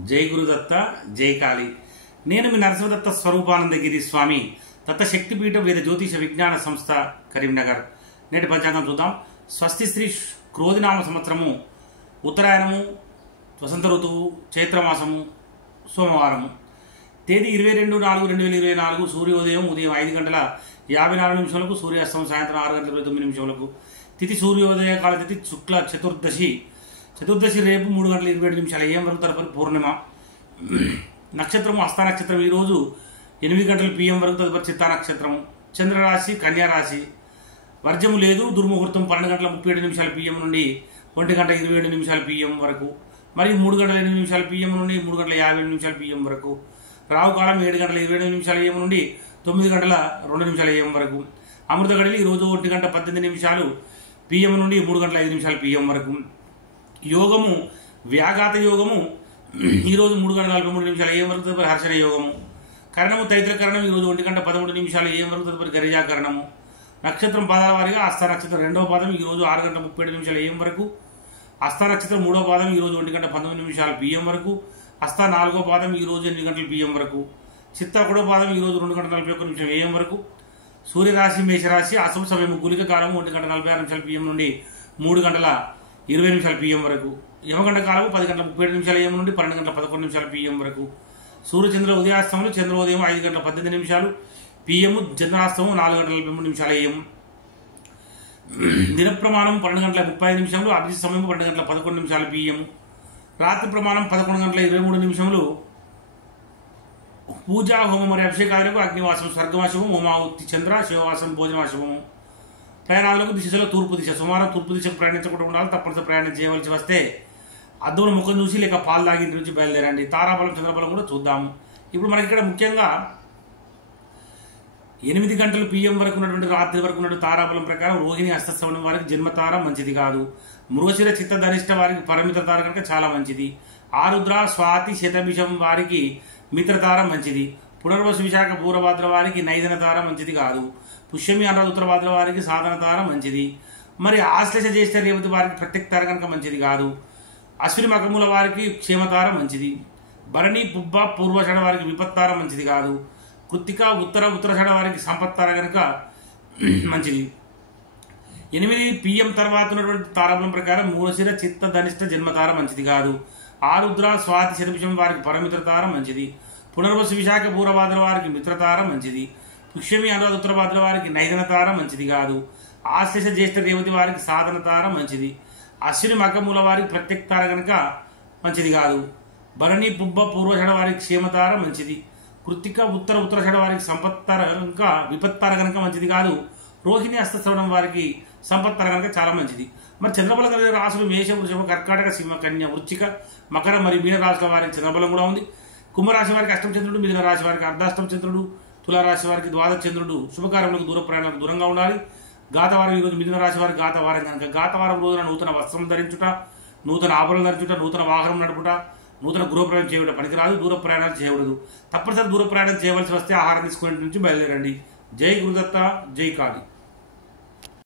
జై గురుదత్త జై కాళీ. నేను మీ నరసింహదత్త స్వరూపానందగిరి స్వామి, దత్త శక్తిపీఠ వేద జ్యోతిష విజ్ఞాన సంస్థ కరీంనగర్. నేటి పంచాంగం చూద్దాం. స్వస్తి శ్రీ క్రోధినామ సంవత్సరము, ఉత్తరాయణము, వసంత ఋతువు, చైత్రమాసము, సోమవారము. తేదీ 22/4/2024. సూర్యోదయం ఉదయం 5:54 సూర్యాస్తమం సాయంత్రం 6:29. తిథి సూర్యోదయ కాల తిథి శుక్ల చతుర్దశి. చతుర్దశి రేపు 3:27 AM వరకు, తదుపరి పూర్ణిమ. నక్షత్రము హస్త నక్షత్రం ఈరోజు 8 PM వరకు, తదుపరి చిత్తా నక్షత్రము. చంద్రరాశి కన్యారాశి. వర్జము లేదు. దుర్ముహూర్తం 12:37 PM నుండి 1:27 PM వరకు, మరియు 3:08 PM నుండి 3:57 PM వరకు. రావుకాలం 7:27 AM నుండి 9:02 AM వరకు. అమృత గడియలు ఈరోజు 1:18 PM నుండి 3:05 PM వరకు. యోగము వ్యాఘాత యోగము ఈరోజు 3:43 AM వరకు, తదుపరి హర్షణ యోగము. కరణము తైత్ర కరణం ఈరోజు 1:13 AM వరకు, తదుపరి గరిజాకరణము. నక్షత్రం పాదాల వారిగా హస్త నక్షత్రం 2వ పాదం ఈరోజు 6:37 AM వరకు. హస్త నక్షత్రం 3వ పాదం ఈరోజు 1:19 PM వరకు. హస్త 4వ పాదం ఈరోజు 8 PM వరకు. చిత్త 1వ పాదం ఈరోజు 2:41 AM వరకు. సూర్యరాశి మేషరాశి. అశుభ సమయం గులిక కాలం 1:46 PM నుండి 3:20 PM వరకు. యమగండ కాలం 10:37 AM నుండి 12:11 PM వరకు. సూర్యచంద్ర ఉదయాస్తములు చంద్రోదయం 5:18 PM, చంద్రాస్తమం 4:43 AM. దిన ప్రమాణం 12:35. అభిజిత్ సమయం 12:11 PM. రాత్రి ప్రమాణం 11:23. పూజా హోమం మరియు అభిషేకాలకు అగ్నివాసం, స్వర్గవాసము, హోమావృత్తి, చంద్ర శివవాసం, భోజనవాసము. ప్రయాణాలకు దిశలో తూర్పు దిశ. సుమారు తూర్పు దిశకు ప్రయాణించకుండా ఉండాలి. తప్పనిసరి ప్రయాణం చేయవలసి వస్తే అద్దంలో ముఖం చూసి లేక పాలు తాగి ఇంటి నుంచి బయలుదేరండి. తారాబలం చంద్రబలం కూడా చూద్దాము. ఇప్పుడు మనకి ఇక్కడ ముఖ్యంగా 8 PM వరకు ఉన్నటువంటి రాత్రి వరకు ఉన్నటువంటి తారాబలం ప్రకారం రోహిణి హస్తశ్రవణం వారికి జన్మతార మంచిది కాదు. మృగశిర చిత్త ధనిష్ట వారికి పరమిత తార కనుక చాలా మంచిది. ఆరుద్ర స్వాతి శతభిషం వారికి మిత్రతార మంచిది. పునర్వసు విశాఖ పూర్వభాద్ర వారికి నైదన తార మంచిది కాదు. పుష్యమి అనురాధ ఉత్తరభాద్ర వారికి సాధన తార మంచిది. మరి ఆశ్లేష జ్యేష్ఠ రేవతి వారికి ప్రత్యక్ తార కనుక మంచిది కాదు. అశ్విని మకముల వారికి క్షేమతార మంచిది. భరణి పుబ్బ పూర్వషడ వారికి విపత్తార మంచిది కాదు. కృత్తిక ఉత్తరషడ వారికి సంపత్తార కనుక మంచిది. 8 PM తర్వాత ఉన్నటువంటి తారాబలం ప్రకారం మూలశిర చిత్త ధనిష్ట జన్మతార మంచిది కాదు. ఆరుద్ర స్వాతి శతభిషం వారికి పరమిత్రతార మంచిది. పునర్వసు విశాఖ పూర్వభాద్ర వారికి మిత్రతార మంచిది. పుష్యమి అనురాధ ఉత్తరభాద్ర వారికి నైదన తార మంచిది కాదు. ఆశ్లేష జ్యేష్ఠ రేవతి వారికి సాధన తార మంచిది. అశ్విని మకముల వారికి ప్రత్యక్ తార కనుక మంచిది కాదు. భరణి పుబ్బ పూర్వషడ వారికి క్షేమతార మంచిది. కృత్తిక ఉత్తరషడ వారికి సంపత్తార కనుక విపత్తార కనుక మంచిది కాదు. రోహిణి హస్తశ్రవణం వారికి సంపత్తార కనుక చాలా మంచిది. మరి చంద్రబలం కలిగిన రాశులు మేష, వృషభ, కర్కాటక, సింహ, కన్య, వృశ్చిక, మకర మరియు మీన రాశుల వారికి చంద్రబలం కూడా ఉంది. కుంభరాశి వారికి అష్టమ చంద్రుడు, మిథున రాశి వారికి అర్ధాష్టమ చంద్రుడు, తులారాశి వారికి ద్వాదశ చంద్రుడు. శుభకార్యములకు దూర ప్రయాణాలకు దూరంగా ఉండాలి. గాతవారం ఈరోజు మిథున రాశి వారికి గాతవారం కనుక గాతవారం రోజున నూతన వస్త్రం ధరించుట, నూతన ఆభరణం ధరించుట, నూతన వాహనం నడుపుట, నూతన గృహప్రయాణం చేయడం పనికిరాదు. దూర ప్రయాణాలు చేయకూడదు. తప్పనిసరి దూర ప్రయాణం చేయవలసి వస్తే ఆహారం తీసుకునే నుంచి బయలుదేరండి. జై గురుదత్త జై కాళీ.